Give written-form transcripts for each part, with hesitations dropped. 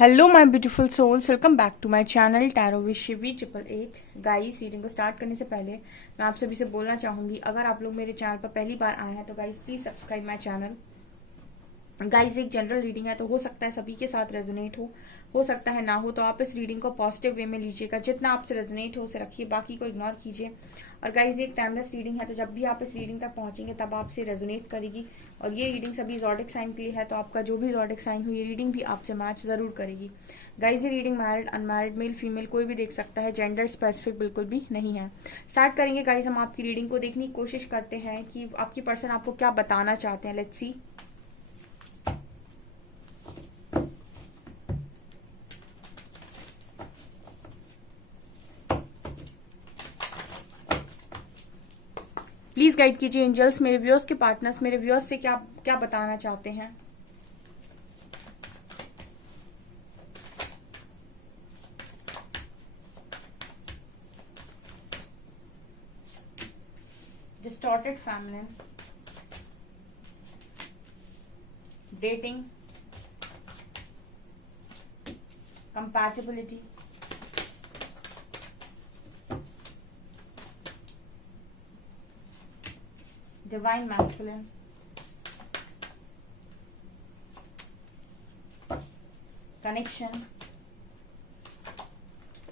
Hello my beautiful souls, welcome back to my channel tarot with Shivi 888। Guys, reading को start करने से पहले मैं आप सभी से बोलना चाहूंगी, अगर आप लोग मेरे चैनल पर पहली बार आए हैं तो guys please subscribe my channel. Guys, एक जनरल रीडिंग है तो हो सकता है सभी के साथ रेजोनेट हो सकता है ना हो, तो आप इस रीडिंग को पॉजिटिव वे में लीजिएगा। जितना आपसे रेजोनेट हो उसे रखिए, बाकी को इग्नोर कीजिए। और गाइस, ये एक टाइमलेस रीडिंग है, तो जब भी आप इस रीडिंग तक पहुंचेंगे तब आपसे रेजोनेट करेगी। और ये रीडिंग सभी ज़ोडिक साइन के लिए है, तो आपका जो भी ज़ोडिक साइन हो ये रीडिंग भी आपसे मैच जरूर करेगी। गाइस, ये reading married unmarried male female कोई भी देख सकता है, जेंडर स्पेसिफिक बिल्कुल भी नहीं है। स्टार्ट करेंगे गाइस, हम आपकी रीडिंग को देखने की कोशिश करते हैं कि आपकी पर्सन आपको क्या बताना चाहते हैं। Let's see. प्लीज गाइड कीजिए एंजल्स, मेरे व्यूअर्स के पार्टनर्स मेरे व्यूअर्स से क्या क्या बताना चाहते हैं। Distorted family, dating, compatibility, divine masculine, connection,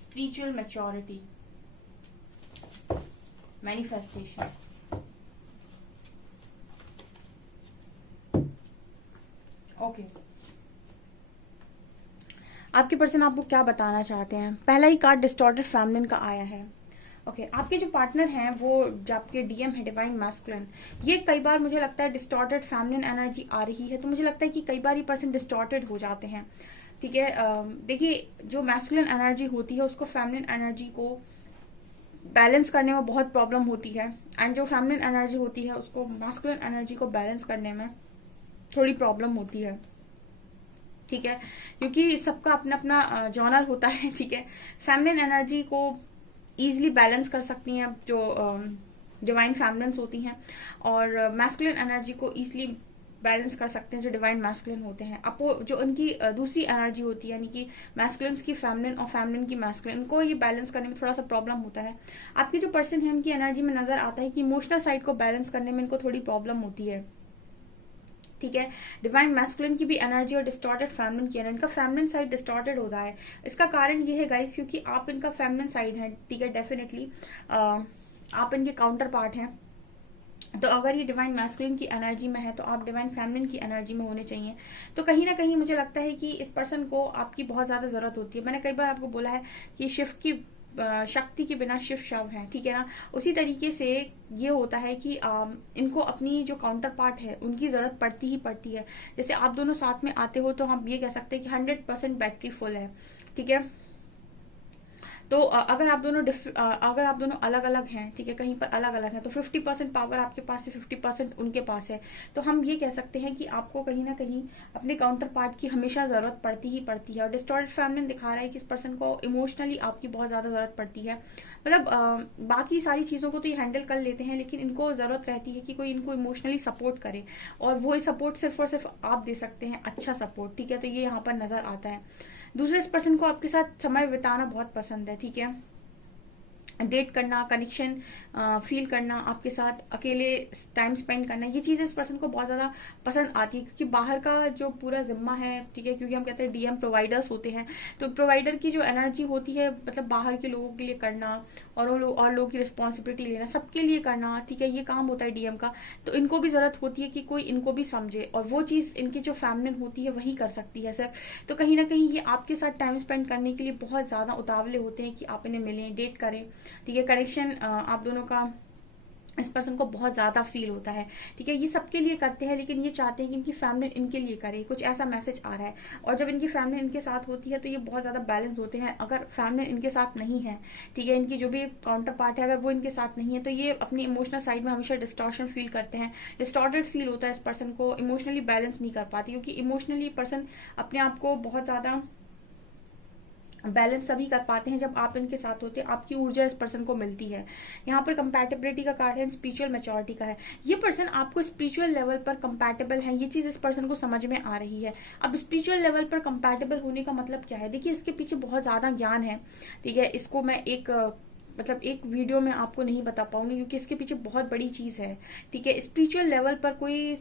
spiritual maturity, manifestation. Okay, आपके पर्सन आपको क्या बताना चाहते हैं। पहला ही कार्ड डिस्टॉर्टेड फैमिलिन का आया है। ओके, आपके जो पार्टनर हैं वो जो आपके डीएम है डिवाइन मैस्कुलिन, ये कई बार मुझे लगता है डिस्टॉर्टेड फैमिलिन एनर्जी आ रही है, तो मुझे लगता है कि कई बार ये पर्सन डिस्टॉर्टेड हो जाते हैं। ठीक है, देखिए जो मैस्कुलिन एनर्जी होती है उसको फेमिनिन एनर्जी को बैलेंस करने में बहुत प्रॉब्लम होती है, एंड जो फेमिनिन एनर्जी होती है उसको मैस्कुलिन एनर्जी को बैलेंस करने में थोड़ी प्रॉब्लम होती है। ठीक है, क्योंकि सबका अपना अपना जॉनर होता है। ठीक है, फेमिनिन एनर्जी को इजीली बैलेंस कर सकती हैं जो डिवाइन फेमिनिन्स होती हैं, और मैस्कुलिन एनर्जी को इजीली बैलेंस कर सकते हैं जो डिवाइन मैस्कुलिन होते हैं। आपको जो उनकी दूसरी एनर्जी होती है, यानी कि मैस्कुलिन की फेमिनिन और फेमिनिन की मैस्कुलिन, उनको ये बैलेंस करने में थोड़ा सा प्रॉब्लम होता है। आपके जो पर्सन है उनकी एनर्जी में नजर आता है कि इमोशनल साइड को बैलेंस करने में इनको थोड़ी प्रॉब्लम होती है। ठीक है, डिवाइन मैस्कुलिन की भी एनर्जी और डिस्टॉर्टेड फेमिनिन की एनर्जी, इनका फेमिनिन साइड डिस्टॉर्टेड हो रहा है। इसका कारण ये है गाइस, क्योंकि आप इनका फेमिनिन साइड है। ठीक है, डेफिनेटली आप इनके काउंटर पार्ट हैं, तो अगर ये डिवाइन मैस्कुलिन की एनर्जी में है तो आप डिवाइन फेमिनिन की एनर्जी में होने चाहिए। तो कहीं ना कहीं मुझे लगता है कि इस पर्सन को आपकी बहुत ज्यादा जरूरत होती है। मैंने कई बार आपको बोला है कि शिव की शक्ति के बिना शिव शव है। ठीक है ना, उसी तरीके से ये होता है कि इनको अपनी जो काउंटर पार्ट है उनकी जरूरत पड़ती ही पड़ती है। जैसे आप दोनों साथ में आते हो तो हम ये कह सकते हैं कि 100% बैटरी फुल है। ठीक है, तो अगर आप दोनों अलग अलग हैं, ठीक है, कहीं पर अलग अलग हैं, तो 50% पावर आपके पास है, 50% उनके पास है। तो हम ये कह सकते हैं कि आपको कहीं ना कहीं अपने काउंटर पार्ट की हमेशा जरूरत पड़ती ही पड़ती है। और डिस्टॉर्टेड फैमिली दिखा रहा है कि इस पर्सन को इमोशनली आपकी बहुत ज्यादा जरूरत पड़ती है। मतलब बाकी सारी चीजों को तो ये हैंडल कर लेते हैं, लेकिन इनको जरूरत रहती है कि कोई इनको इमोशनली सपोर्ट करे, और वो सपोर्ट सिर्फ और सिर्फ आप दे सकते हैं, अच्छा सपोर्ट। ठीक है, तो ये यहाँ पर नजर आता है। दूसरे इस पर्सन को आपके साथ समय बिताना बहुत पसंद है। ठीक है, डेट करना, कनेक्शन फील करना, आपके साथ अकेले टाइम स्पेंड करना, ये चीजें इस पर्सन को बहुत ज्यादा पसंद आती है, क्योंकि बाहर का जो पूरा जिम्मा है, ठीक है, क्योंकि हम कहते हैं डीएम प्रोवाइडर्स होते हैं, तो प्रोवाइडर की जो एनर्जी होती है, मतलब बाहर के लोगों के लिए करना और लोगों की रिस्पॉन्सिबिलिटी लेना, सबके लिए करना, ठीक है, ये काम होता है डीएम का। तो इनको भी जरूरत होती है कि कोई इनको भी समझे, और वो चीज इनकी जो फेमिनिन होती है वही कर सकती है सर। तो कहीं ना कहीं ये आपके साथ टाइम स्पेंड करने के लिए बहुत ज्यादा उतावले होते हैं कि आप इन्हें मिलें, डेट करें। ठीक है, कनेक्शन आप दोनों का इस पर्सन को बहुत ज्यादा फील होता है। ठीक है, ये सबके लिए करते हैं, लेकिन ये चाहते हैं कि इनकी फैमिली इनके लिए करे, कुछ ऐसा मैसेज आ रहा है। और जब इनकी फैमिली इनके साथ होती है तो ये बहुत ज्यादा बैलेंस होते हैं। अगर फैमिली इनके साथ नहीं है, ठीक है, इनकी जो भी काउंटर पार्ट है अगर वो इनके साथ नहीं है, तो ये अपनी इमोशनल साइड में हमेशा डिस्टॉर्शन फील करते हैं, डिस्टॉर्टेड फील होता है इस पर्सन को, इमोशनली बैलेंस नहीं कर पाती, क्योंकि इमोशनली पर्सन अपने आप को बहुत ज्यादा बैलेंस तभी कर पाते हैं जब आप इनके साथ होते हैं, आपकी ऊर्जा इस पर्सन को मिलती है। यहाँ पर कंपैटिबिलिटी का कार्ड है, स्पिरिचुअल मैच्योरिटी का है। ये पर्सन आपको स्पिरिचुअल लेवल पर कंपैटिबल है, ये चीज इस पर्सन को समझ में आ रही है। अब स्पिरिचुअल लेवल पर कंपैटिबल होने का मतलब क्या है, देखिए इसके पीछे बहुत ज्यादा ज्ञान है, ठीक है। इसको मैं एक एक वीडियो में आपको नहीं बता पाऊंगी क्योंकि इसके पीछे बहुत बड़ी चीज है, ठीक है। स्पिरिचुअल लेवल पर कोई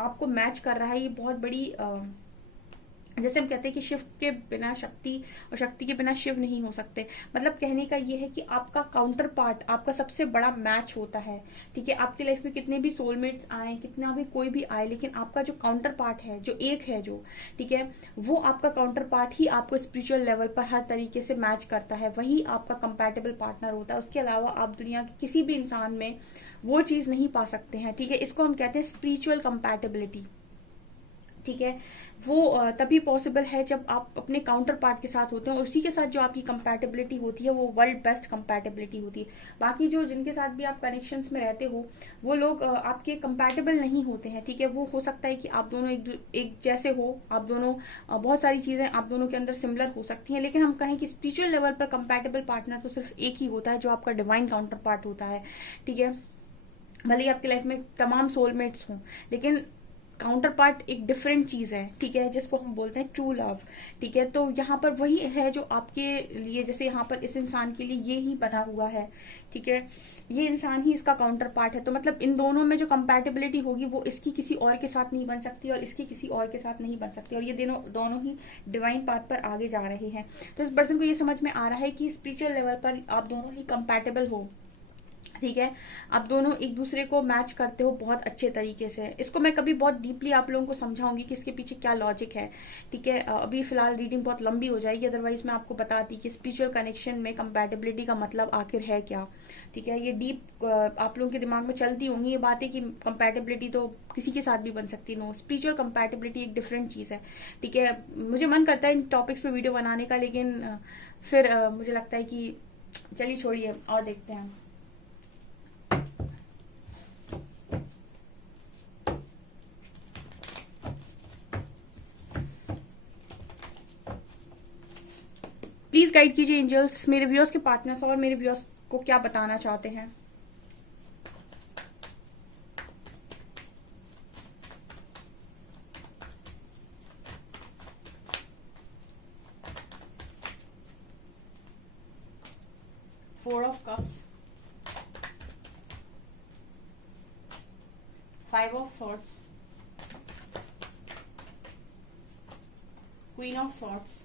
आपको मैच कर रहा है, ये बहुत बड़ी जैसे हम कहते हैं कि शिव के बिना शक्ति और शक्ति के बिना शिव नहीं हो सकते। मतलब कहने का ये है कि आपका काउंटर पार्ट आपका सबसे बड़ा मैच होता है, ठीक है। आपकी लाइफ में कितने भी सोलमेट्स आए, कितना भी कोई भी आए, लेकिन आपका जो काउंटर पार्ट है, जो एक है जो, ठीक है, वो आपका काउंटर पार्ट ही आपको स्पिरिचुअल लेवल पर हर तरीके से मैच करता है, वही आपका कंपैटिबल पार्टनर होता है। उसके अलावा आप दुनिया के किसी भी इंसान में वो चीज नहीं पा सकते हैं, ठीक है। इसको हम कहते हैं स्पिरिचुअल कंपैटिबिलिटी, ठीक है। वो तभी पॉसिबल है जब आप अपने काउंटर पार्ट के साथ होते हैं, और उसी के साथ जो आपकी कंपैटिबिलिटी होती है वो वर्ल्ड बेस्ट कंपैटिबिलिटी होती है। बाकी जो जिनके साथ भी आप कनेक्शंस में रहते हो वो लोग आपके कंपैटिबल नहीं होते हैं, ठीक है। वो हो सकता है कि आप दोनों एक जैसे हो, आप दोनों बहुत सारी चीजें आप दोनों के अंदर सिमिलर हो सकती हैं, लेकिन हम कहें कि स्पिरिचुअल लेवल पर कंपैटिबल पार्टनर तो सिर्फ एक ही होता है, जो आपका डिवाइन काउंटर पार्ट होता है, ठीक है। भले ही आपकी लाइफ में तमाम सोलमेट्स हों, लेकिन काउंटर पार्ट एक डिफरेंट चीज है, ठीक है, जिसको हम बोलते हैं ट्रू लव, ठीक है। तो यहाँ पर वही है जो आपके लिए, जैसे यहाँ पर इस इंसान के लिए ये ही बना हुआ है, ठीक है, ये इंसान ही इसका काउंटर पार्ट है। तो मतलब इन दोनों में जो कंपैटिबिलिटी होगी वो इसकी किसी और के साथ नहीं बन सकती और इसकी किसी और के साथ नहीं बन सकती, और ये दोनों ही डिवाइन पाथ पर आगे जा रहे हैं। तो इस पर्सन को ये समझ में आ रहा है कि स्पिरिचुअल लेवल पर आप दोनों ही कंपैटिबल हो, ठीक है। आप दोनों एक दूसरे को मैच करते हो बहुत अच्छे तरीके से। इसको मैं कभी बहुत डीपली आप लोगों को समझाऊंगी कि इसके पीछे क्या लॉजिक है, ठीक है। अभी फिलहाल रीडिंग बहुत लंबी हो जाएगी, अदरवाइज मैं आपको बताती कि स्पिरिचुअल कनेक्शन में कंपैटिबिलिटी का मतलब आखिर है क्या, ठीक है। ये डीप आप लोगों के दिमाग में चलती होंगी ये बातें कि कंपैटिबिलिटी तो किसी के साथ भी बन सकती है। नो, स्पिरिचुअल कंपैटिबिलिटी एक डिफरेंट चीज है, ठीक है। मुझे मन करता है इन टॉपिक्स पे वीडियो बनाने का, लेकिन फिर मुझे लगता है कि चलिए छोड़िए और देखते हैं। प्लीज गाइड कीजिए एंजल्स, मेरे व्यूअर्स के पार्टनर्स और मेरे व्यूअर्स को क्या बताना चाहते हैं। Four of cups, five of swords, queen of swords,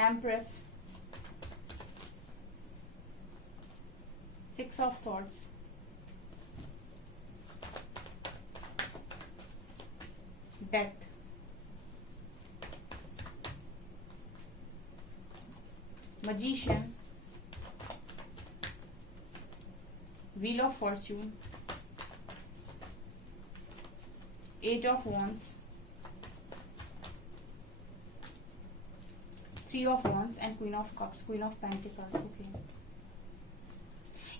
Empress, Six of Swords, Death, Magician, Wheel of Fortune, Eight of Wands, Three of Wands and Queen of Cups, Queen of Pentacles, okay।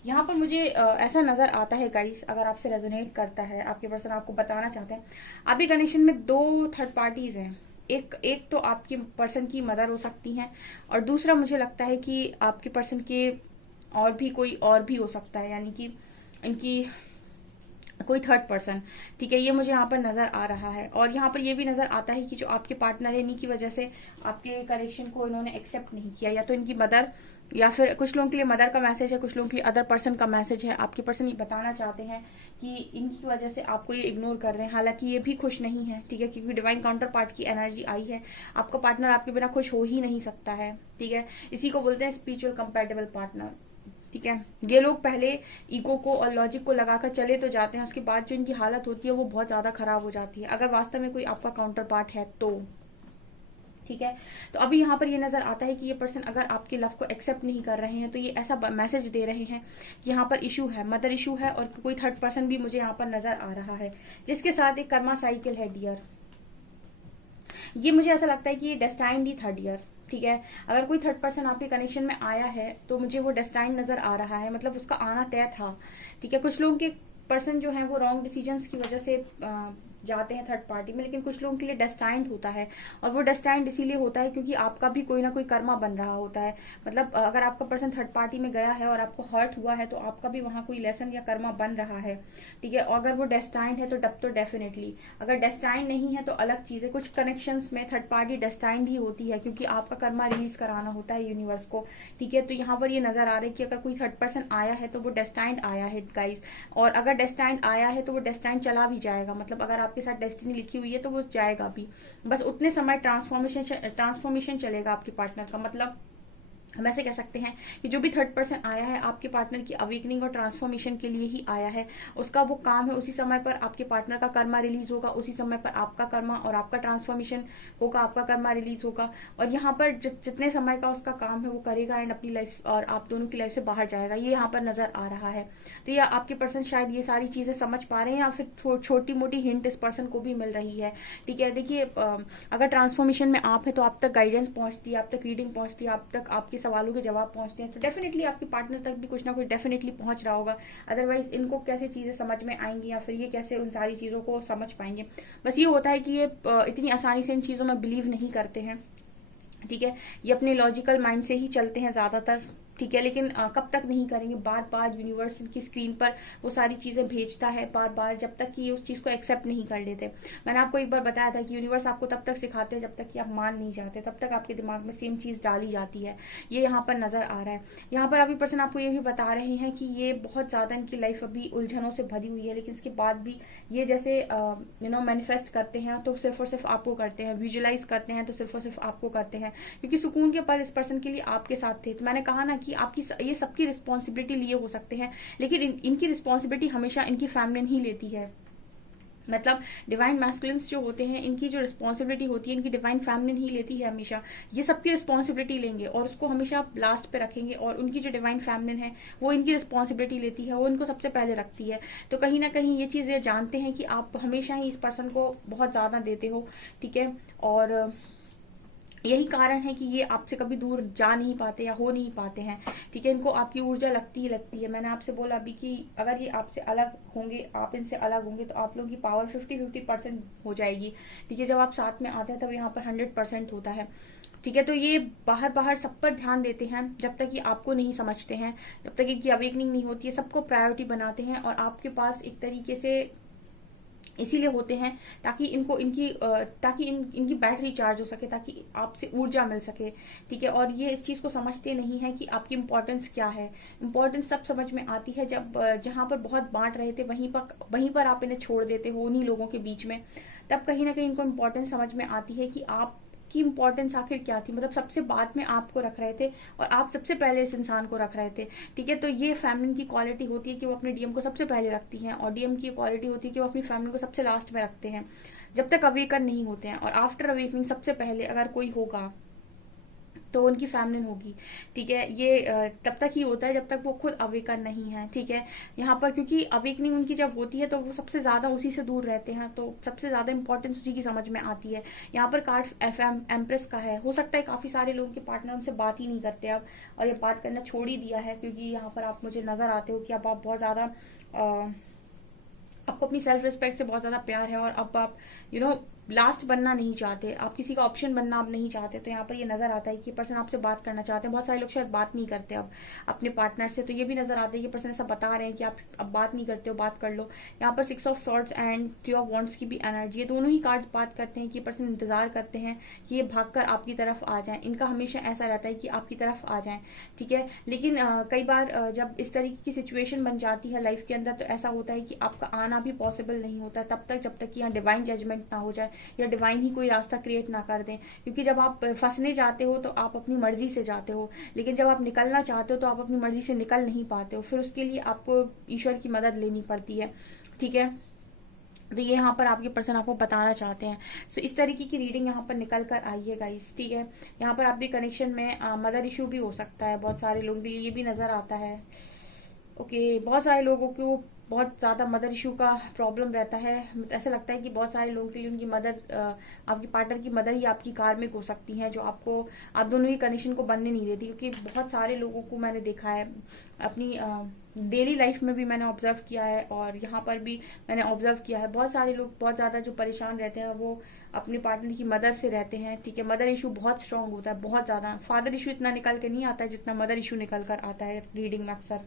यहाँ पर मुझे ऐसा नजर आता है guys, अगर आपसे resonate करता है, आपके पर्सन आपको बताना चाहते हैं, आपके कनेक्शन में दो थर्ड पार्टीज हैं। एक तो आपके पर्सन की मदर हो सकती हैं, और दूसरा मुझे लगता है कि आपके पर्सन के और भी कोई और भी हो सकता है, यानी कि इनकी कोई थर्ड पर्सन, ठीक है। ये मुझे यहाँ पर नजर आ रहा है, और यहाँ पर ये भी नजर आता है कि जो आपके पार्टनर है, इन्हीं की वजह से आपके कनेक्शन को इन्होंने एक्सेप्ट नहीं किया, या तो इनकी मदर, या फिर कुछ लोगों के लिए मदर का मैसेज है, कुछ लोगों के लिए अदर पर्सन का मैसेज है। आपके पर्सन ये बताना चाहते हैं कि इनकी वजह से आपको ये इग्नोर कर रहे हैं, हालांकि ये भी खुश नहीं है, ठीक है, क्योंकि डिवाइन काउंटर पार्ट की एनर्जी आई है। आपका पार्टनर आपके बिना खुश हो ही नहीं सकता है, ठीक है। इसी को बोलते हैं स्पिरिचुअल कंपैटिबल पार्टनर, ठीक है। ये लोग पहले ईगो को और लॉजिक को लगाकर चले तो जाते हैं, उसके बाद जो इनकी हालत होती है वो बहुत ज्यादा खराब हो जाती है, अगर वास्तव में कोई आपका काउंटर पार्ट है तो, ठीक है। तो अभी यहाँ पर ये नजर आता है कि ये पर्सन अगर आपके लव को एक्सेप्ट नहीं कर रहे हैं, तो ये ऐसा मैसेज दे रहे हैं कि यहाँ पर इशू है, मदर इशू है, और कोई थर्ड पर्सन भी मुझे यहाँ पर नजर आ रहा है, जिसके साथ एक कर्मा साइकिल है डियर। ये मुझे ऐसा लगता है कि ये डेस्टाइन्ड ही था डियर, ठीक है। अगर कोई थर्ड पर्सन आपके कनेक्शन में आया है तो मुझे वो डेस्टाइन नजर आ रहा है, मतलब उसका आना तय था, ठीक है। कुछ लोगों के पर्सन जो है वो रॉन्ग डिसीजंस की वजह से जाते हैं थर्ड पार्टी में, लेकिन कुछ लोगों के लिए डेस्टाइंड होता है। और वो डेस्टाइंड इसीलिए होता है क्योंकि आपका भी कोई ना कोई कर्मा बन रहा होता है। मतलब अगर आपका पर्सन थर्ड पार्टी में गया है और आपको हर्ट हुआ है तो आपका भी वहां कोई लेसन या कर्मा बन रहा है, ठीक है। और अगर वो डेस्टाइंड है तो तब तो डेफिनेटली, अगर डेस्टाइंड नहीं है तो अलग चीज है। कुछ कनेक्शंस में थर्ड पार्टी डेस्टाइंड ही होती है क्योंकि आपका कर्मा रिलीज कराना होता है यूनिवर्स को, ठीक है। तो यहाँ पर ये नजर आ रहा है कि अगर कोई थर्ड पर्सन आया है तो वो डेस्टाइंड आया है गाइस। और अगर डेस्टाइंड आया है तो वो डेस्टाइंड चला भी जाएगा। मतलब अगर आपके साथ डेस्टिनी लिखी हुई है तो वो जाएगा भी, बस उतने समय ट्रांसफॉर्मेशन चलेगा आपके पार्टनर का। मतलब हम ऐसे कह सकते हैं कि जो भी थर्ड पर्सन आया है आपके पार्टनर की अवेकनिंग और ट्रांसफॉर्मेशन के लिए ही आया है। उसका वो काम है, उसी समय पर आपके पार्टनर का कर्मा रिलीज होगा, उसी समय पर आपका कर्मा और आपका ट्रांसफॉर्मेशन होगा, आपका कर्मा रिलीज होगा। और यहाँ पर जितने समय का उसका काम है वो करेगा एंड अपनी लाइफ और आप दोनों की लाइफ से बाहर जाएगा, ये यहाँ पर नजर आ रहा है। तो या आपके पर्सन शायद ये सारी चीजें समझ पा रहे हैं या फिर छोटी मोटी हिंट इस पर्सन को भी मिल रही है, ठीक है। देखिए अगर ट्रांसफॉर्मेशन में आप है तो आप तक गाइडेंस पहुंचती है, आप तक रीडिंग पहुंचती है, आप तक आपके सवालों के जवाब पहुंचते हैं, तो डेफिनेटली आपके पार्टनर तक भी कुछ ना कुछ डेफिनेटली पहुंच रहा होगा। अदरवाइज इनको कैसे चीजें समझ में आएंगी या फिर ये कैसे उन सारी चीजों को समझ पाएंगे। बस ये होता है कि ये इतनी आसानी से इन चीजों में बिलीव नहीं करते हैं, ठीक है। ये अपने लॉजिकल माइंड से ही चलते हैं ज्यादातर, ठीक है। लेकिन कब तक नहीं करेंगे, बार बार यूनिवर्स की स्क्रीन पर वो सारी चीजें भेजता है बार बार, जब तक कि ये उस चीज को एक्सेप्ट नहीं कर लेते। मैंने आपको एक बार बताया था कि यूनिवर्स आपको तब तक सिखाते हैं जब तक कि आप मान नहीं जाते, तब तक आपके दिमाग में सेम चीज डाली जाती है। ये यहाँ पर नजर आ रहा है। यहाँ पर अभी पर्सन आपको ये भी बता रहे हैं कि ये बहुत ज्यादा इनकी लाइफ अभी उलझनों से भरी हुई है, लेकिन इसके बाद भी ये जैसे मैनिफेस्ट करते हैं तो सिर्फ और सिर्फ आपको करते हैं, विजुअलाइज करते हैं तो सिर्फ और सिर्फ आपको करते हैं, क्योंकि सुकून के पल इस पर्सन के लिए आपके साथ थे। तो मैंने कहा ना कि आपकी ये सबकी रिस्पॉन्सिबिलिटी लिए हो सकते हैं, लेकिन इनकी रिस्पॉन्सिबिलिटी हमेशा इनकी फैमिली ही लेती है। मतलब डिवाइन मैस्कुलिन्स जो होते हैं इनकी जो रिस्पॉन्सिबिलिटी होती है इनकी डिवाइन फैमिली ही लेती है हमेशा। ये सबकी रिस्पॉन्सिबिलिटी लेंगे और उसको हमेशा लास्ट पे रखेंगे, और उनकी जो डिवाइन फैमिली है वो इनकी रिस्पॉन्सिबिलिटी लेती है, वो इनको सबसे पहले रखती है। तो कहीं ना कहीं ये चीज ये जानते हैं कि आप हमेशा ही इस पर्सन को बहुत ज्यादा देते हो, ठीक है। और यही कारण है कि ये आपसे कभी दूर जा नहीं पाते या हो नहीं पाते हैं, ठीक है। इनको आपकी ऊर्जा लगती ही लगती है। मैंने आपसे बोला अभी कि अगर ये आपसे अलग होंगे, आप इनसे अलग होंगे, तो आप लोगों की पावर 50-50% हो जाएगी, ठीक है। जब आप साथ में आते हैं तब यहाँ पर 100% होता है, ठीक है। तो ये बाहर बाहर सब पर ध्यान देते हैं जब तक कि आपको नहीं समझते हैं, जब तक इनकी अवेकनिंग नहीं होती है, सबको प्रायोरिटी बनाते हैं। और आपके पास एक तरीके से इसीलिए होते हैं ताकि इनकी बैटरी चार्ज हो सके, ताकि आपसे ऊर्जा मिल सके, ठीक है। और ये इस चीज को समझते नहीं है कि आपकी इंपॉर्टेंस क्या है। इंपॉर्टेंस सब समझ में आती है जब जहां पर बहुत बांट रहे थे वहीं पर आप इन्हें छोड़ देते हो उन्हीं लोगों के बीच में, तब कहीं ना कहीं इनको इंपॉर्टेंस समझ में आती है कि आप की इंपॉर्टेंस आखिर क्या थी। मतलब सबसे बाद में आपको रख रहे थे और आप सबसे पहले इस इंसान को रख रहे थे, ठीक है। तो ये फैमिली की क्वालिटी होती है कि वो अपने डीएम को सबसे पहले रखती हैं, और डीएम की क्वालिटी होती है कि वो अपनी फैमिली को सबसे लास्ट में रखते हैं जब तक अवेकन नहीं होते हैं। और आफ्टर अवेकनिंग सबसे पहले अगर कोई होगा तो उनकी फैमिली होगी, ठीक है। ये तब तक ही होता है जब तक वो खुद अवेकन नहीं है, ठीक है। यहाँ पर क्योंकि अवेकनिंग उनकी जब होती है तो वो सबसे ज्यादा उसी से दूर रहते हैं, तो सबसे ज्यादा इंपॉर्टेंस उसी की समझ में आती है। यहाँ पर कार्ड एम्प्रेस का है। हो सकता है काफी सारे लोगों के पार्टनर उनसे बात ही नहीं करते अब, और ये बात करना छोड़ ही दिया है, क्योंकि यहाँ पर आप मुझे नजर आते हो कि अब आप बहुत ज्यादा आपको अपनी सेल्फ रिस्पेक्ट से बहुत ज्यादा प्यार है, और अब आप लास्ट बनना नहीं चाहते, आप किसी का ऑप्शन बनना आप नहीं चाहते। तो यहाँ पर ये नजर आता है कि पर्सन आपसे बात करना चाहते हैं। बहुत सारे लोग शायद बात नहीं करते अब अपने पार्टनर से, तो ये भी नजर आता है कि पर्सन ऐसा बता रहे हैं कि आप अब बात नहीं करते हो, बात कर लो। यहाँ पर 6 of swords and 3 of wands की भी एनर्जी है। दोनों ही कार्ड्स बात करते हैं कि पर्सन इंतजार करते हैं कि ये भागकर आपकी तरफ आ जाए। इनका हमेशा ऐसा रहता है कि आपकी तरफ आ जाए, ठीक है। लेकिन कई बार जब इस तरीके की सिचुएशन बन जाती है लाइफ के अंदर, तो ऐसा होता है कि आपका आना भी पॉसिबल नहीं होता तब तक जब तक कि यहाँ डिवाइन जजमेंट ना हो जाए या डिवाइन ही कोई रास्ता क्रिएट ना कर दें। क्योंकि जब आप फंसने जाते हो तो आप अपनी मर्जी से जाते हो, लेकिन जब आप निकलना चाहते हो तो आप अपनी मर्जी से निकल नहीं पाते हो, फिर उसके लिए आपको ईश्वर की मदद लेनी पड़ती है, ठीक है। तो ये यहाँ पर आपके पर्सन आपको बताना चाहते हैं। सो इस तरीके की रीडिंग यहाँ पर निकल कर आई है गाइस, ठीक है। यहाँ पर आपके कनेक्शन में मदर इशू भी हो सकता है, बहुत सारे लोगों के लिए ये भी नजर आता है। ओके, बहुत सारे लोगों को बहुत ज्यादा मदर इशू का प्रॉब्लम रहता है। ऐसा लगता है कि बहुत सारे लोगों के लिए उनकी मदर, आपकी पार्टनर की मदर ही आपकी कार्मिक हो सकती है, जो आप दोनों ही कनेक्शन को बनने नहीं देती। क्योंकि बहुत सारे लोगों को मैंने देखा है अपनी डेली लाइफ में भी मैंने ऑब्जर्व किया है और यहाँ पर भी मैंने ऑब्जर्व किया है। बहुत सारे लोग बहुत ज्यादा जो परेशान रहते हैं वो अपने पार्टनर की मदर से रहते हैं, ठीक है। मदर इशू बहुत स्ट्रांग होता है, बहुत ज्यादा। फादर इशू इतना निकल के नहीं आता है जितना मदर इशू निकल कर आता है रीडिंग में अक्सर।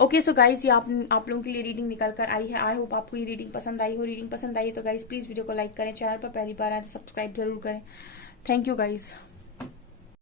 ओके सो गाइज, ये आप लोगों के लिए रीडिंग निकल कर आई है। आई होप आपको ये रीडिंग पसंद आई हो। रीडिंग पसंद आई तो गाइज प्लीज वीडियो को लाइक करें, चैनल पर पहली बार आए तो सब्सक्राइब जरूर करें। Thank you guys.